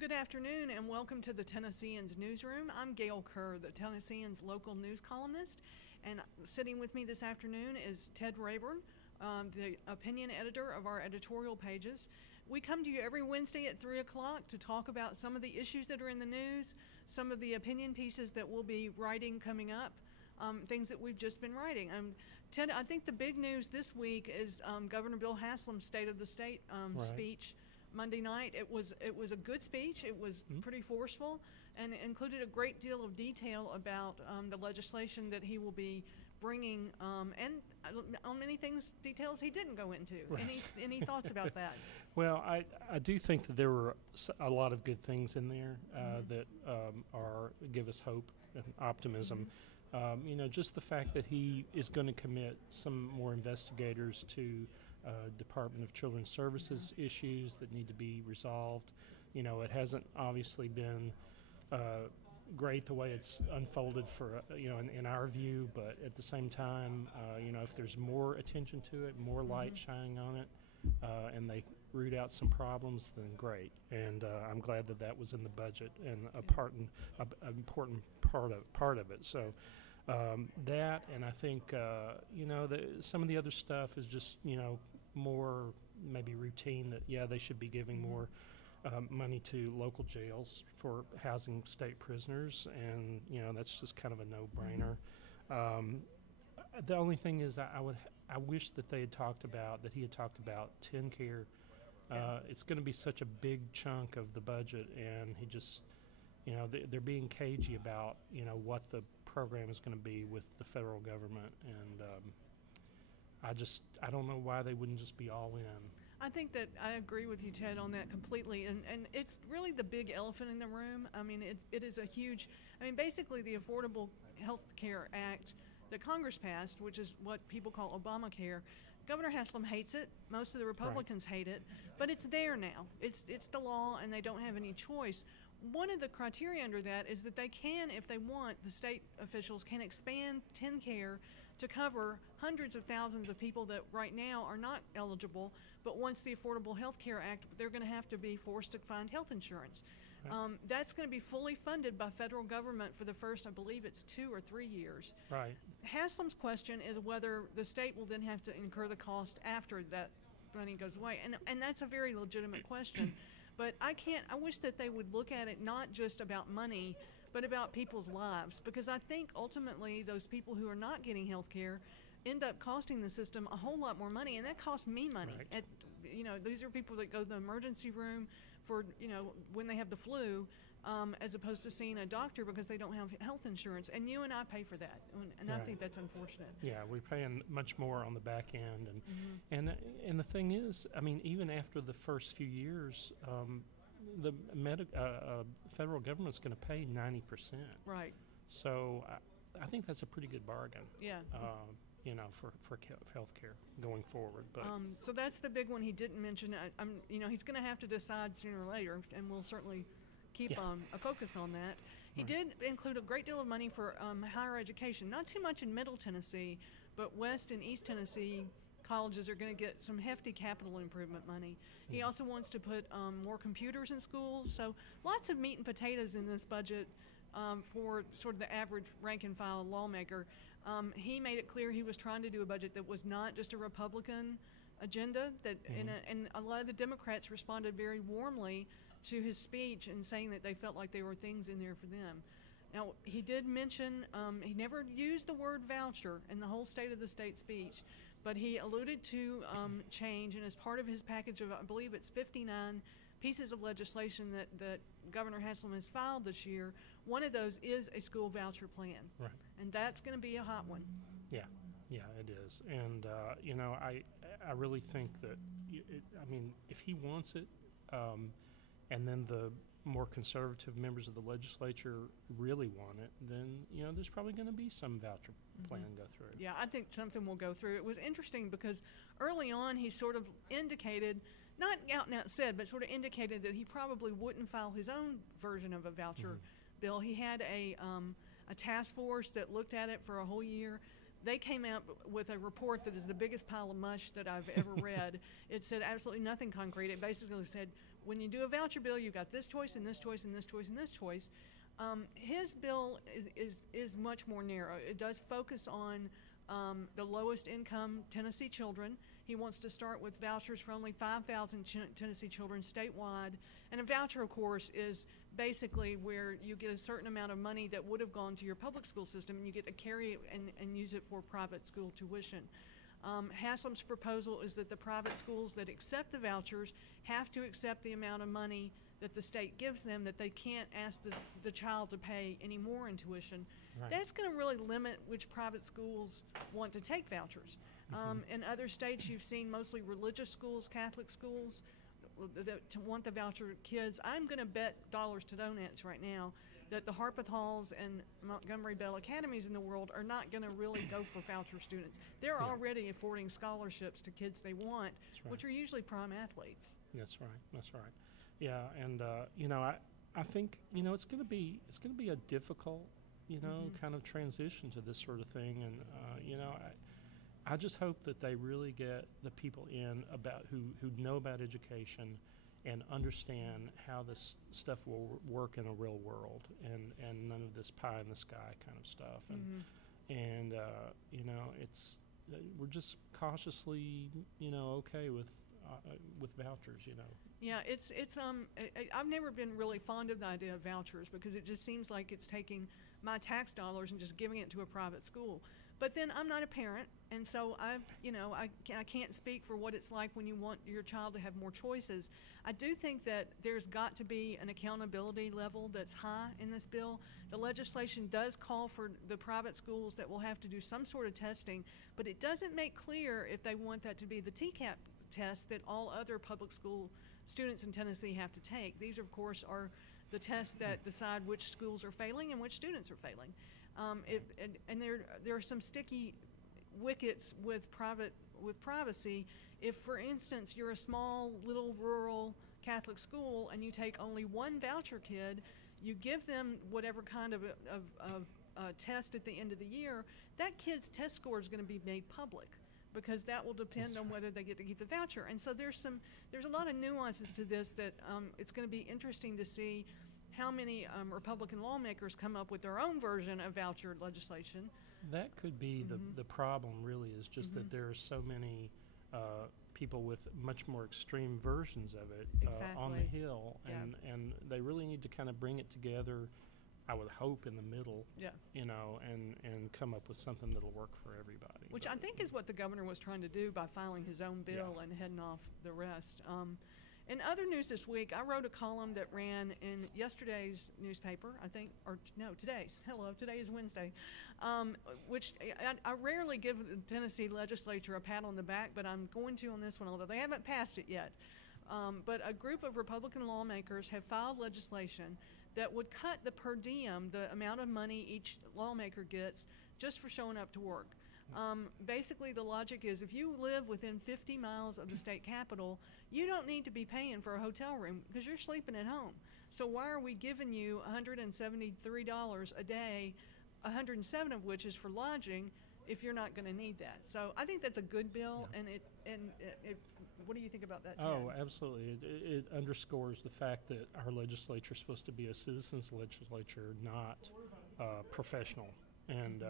Good afternoon and welcome to the Tennesseans Newsroom. I'm Gail Kerr, the Tennesseans local news columnist, and sitting with me this afternoon is Ted Rayburn, the opinion editor of our editorial pages. We come to you every Wednesday at 3 o'clock to talk about some of the issues that are in the news, some of the opinion pieces that we'll be writing coming up, things that we've just been writing. Ted, I think the big news this week is Governor Bill Haslam's State of the State speech Monday night. It was a good speech. It was pretty forceful and included a great deal of detail about the legislation that he will be bringing, and on many details he didn't go into. Right. Any thoughts about that? Well, I do think that there were a lot of good things in there that give us hope and optimism. Just the fact that he is going to commit some more investigators to Department of Children's Services issues that need to be resolved. It hasn't obviously been great the way it's unfolded for in our view, but at the same time, if there's more attention to it, more light shining on it, and they root out some problems, then great. And I'm glad that was in the budget and an important part of it. So that, and I think some of the other stuff is just more maybe routine. That they should be giving more money to local jails for housing state prisoners, and that's just kind of a no-brainer. The only thing is, I wish that he had talked about TennCare. It's going to be such a big chunk of the budget, and he just, they're being cagey about, what the program is going to be with the federal government, and I don't know why they wouldn't just be all in. I think that I agree with you, Ted, on that completely, and it's really the big elephant in the room. I mean, it is a huge, basically the Affordable Health Care Act that Congress passed, which is what people call Obamacare. Governor Haslam hates it. Most of the Republicans hate it, but it's there now. It's the law, and they don't have any choice. One of the criteria under that is that they can, if they want, the state officials can expand TennCare to cover hundreds of thousands of people that right now are not eligible, but once the Affordable Health Care Act, they're going to have to be forced to find health insurance. Right. That's going to be fully funded by federal government for the first, I believe it's 2 or 3 years. Right. Haslam's question is whether the state will then have to incur the cost after that money goes away, and that's a very legitimate question. But I wish that they would look at it not just about money, but about people's lives, because I think ultimately those people who are not getting health care end up costing the system a whole lot more money, and that costs me money. Right. These are people that go to the emergency room for, when they have the flu, as opposed to seeing a doctor because they don't have health insurance. And you and I pay for that, and right. I think that's unfortunate. Yeah, we're paying much more on the back end, and the thing is, even after the first few years, the federal government's going to pay 90%. Right. So I think that's a pretty good bargain. Yeah. For health care going forward. But so that's the big one he didn't mention. He's going to have to decide sooner or later, and we'll certainly keep a focus on that. He did include a great deal of money for higher education, not too much in Middle Tennessee, but West and East Tennessee colleges are going to get some hefty capital improvement money. He also wants to put more computers in schools, so lots of meat and potatoes in this budget for sort of the average rank-and-file lawmaker. He made it clear he was trying to do a budget that was not just a Republican agenda, and a lot of the Democrats responded very warmly to his speech and saying that they felt like there were things in there for them. Now, he did mention, he never used the word voucher in the whole State of the State speech, but he alluded to change, and as part of his package of, I believe it's 59 pieces of legislation that Governor Haslam has filed this year, one of those is a school voucher plan. Right. And that's going to be a hot one. Yeah, it is. And, I really think that, if he wants it, and then the more conservative members of the legislature really want it, then, there's probably going to be some voucher plan go through. Yeah, I think something will go through. It was interesting because early on he sort of indicated, not out and out said, but sort of indicated that he probably wouldn't file his own version of a voucher bill. He had a task force that looked at it for a whole year. They came out with a report that is the biggest pile of mush that I've ever read. It said absolutely nothing concrete. It basically said, when you do a voucher bill, you've got this choice and this choice and this choice and this choice. His bill is much more narrow. It does focus on the lowest income Tennessee children. He wants to start with vouchers for only 5,000 Tennessee children statewide. And a voucher, of course, is basically where you get a certain amount of money that would have gone to your public school system, and you get to carry it and use it for private school tuition. Haslam's proposal is that the private schools that accept the vouchers have to accept the amount of money that the state gives them, that they can't ask the child to pay any more in tuition. Right. That's going to really limit which private schools want to take vouchers. In other states, you've seen mostly religious schools, Catholic schools, that want the voucher kids. I'm going to bet dollars to donuts right now that the Harpeth Halls and Montgomery Bell Academies in the world are not going to really go for voucher students. They're already affording scholarships to kids they want, which are usually prime athletes. That's right. That's right. Yeah, and you know, I think, you know, it's going to be a difficult, you know, kind of transition to this sort of thing, and you know, I just hope that they really get the people in about who know about education and understand how this stuff will work in a real world, and none of this pie in the sky kind of stuff. And you know, we're just cautiously, you know, okay with vouchers, you know. Yeah, I've never been really fond of the idea of vouchers because it just seems like it's taking my tax dollars and just giving it to a private school. But then I'm not a parent, and so I can't speak for what it's like when you want your child to have more choices. I do think that there's got to be an accountability level that's high in this bill. The legislation does call for the private schools that will have to do some sort of testing, but it doesn't make clear if they want that to be the TCAP test that all other public school students in Tennessee have to take. These, of course, are the tests that decide which schools are failing and which students are failing. And there are some sticky wickets with privacy. If, for instance, you're a small little rural Catholic school and you take only one voucher kid, you give them whatever kind of test at the end of the year, that kid's test score is going to be made public, because that will depend on whether they get to keep the voucher. And so there's a lot of nuances to this that it's going to be interesting to see how many Republican lawmakers come up with their own version of voucher legislation. That could be the problem, really, is just that there are so many people with much more extreme versions of it on the Hill, and they really need to kind of bring it together, I would hope, in the middle, you know, and come up with something that'll work for everybody. Which I think is what the governor was trying to do by filing his own bill and heading off the rest. In other news this week, I wrote a column that ran in yesterday's newspaper, I think, or no, today's. Hello, today is Wednesday, which I rarely give the Tennessee legislature a pat on the back, but I'm going to on this one, although they haven't passed it yet. But a group of Republican lawmakers have filed legislation that would cut the per diem, the amount of money each lawmaker gets just for showing up to work. Basically, the logic is if you live within 50 miles of the state capitol, you don't need to be paying for a hotel room because you're sleeping at home. So why are we giving you $173 a day, 107 of which is for lodging, if you're not going to need that? So I think that's a good bill, and what do you think about that, Ted? Oh, absolutely. It underscores the fact that our legislature is supposed to be a citizens legislature, not professional, and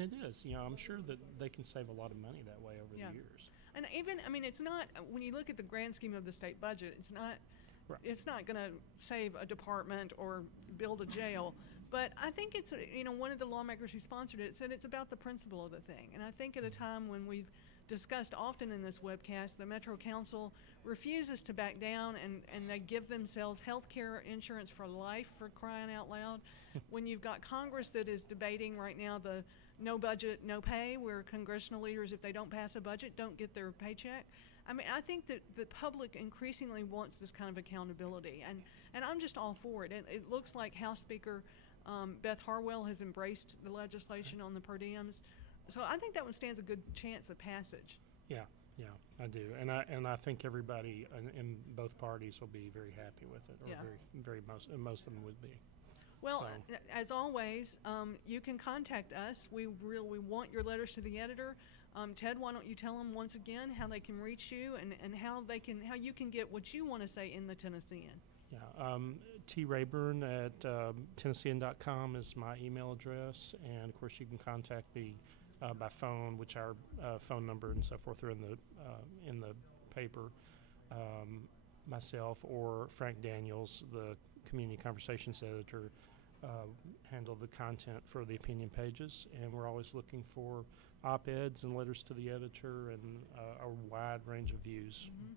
it is. You know, I'm sure that they can save a lot of money that way over the years. And even, I mean, it's not, when you look at the grand scheme of the state budget, it's not going to save a department or build a jail. But I think it's, you know, one of the lawmakers who sponsored it said it's about the principle of the thing. And I think at a time when we've discussed often in this webcast, the Metro Council refuses to back down, and they give themselves health care insurance for life, for crying out loud. When you've got Congress that is debating right now the no budget, no pay, where congressional leaders, if they don't pass a budget, don't get their paycheck. I mean, I think that the public increasingly wants this kind of accountability, and I'm just all for it. It looks like House Speaker Beth Harwell has embraced the legislation on the per diems. So I think that one stands a good chance of passage. Yeah, I do, and I think everybody in both parties will be very happy with it, or most of them would be. Well, as always, you can contact us. We want your letters to the editor. Ted, why don't you tell them once again how they can reach you and how you can get what you want to say in the Tennessean? Yeah, T. Rayburn at Tennessean.com is my email address, and of course you can contact me by phone, which our phone number and so forth are in the paper. Myself or Frank Daniels, the Community Conversations editor, handle the content for the opinion pages, and we're always looking for op-eds and letters to the editor and a wide range of views. Mm-hmm.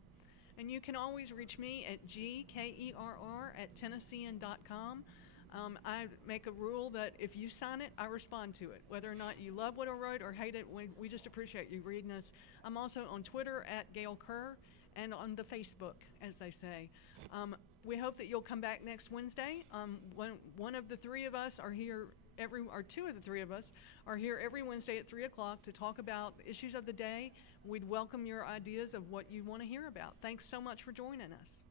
And you can always reach me at gkerr@tennessean.com. I make a rule that if you sign it, I respond to it. Whether or not you love what I wrote or hate it, we just appreciate you reading us. I'm also on Twitter at Gail Kerr and on the Facebook, as they say. We hope that you'll come back next Wednesday. One of the three of us are here two of the three of us are here every Wednesday at 3 o'clock to talk about issues of the day. We'd welcome your ideas of what you want to hear about. Thanks so much for joining us.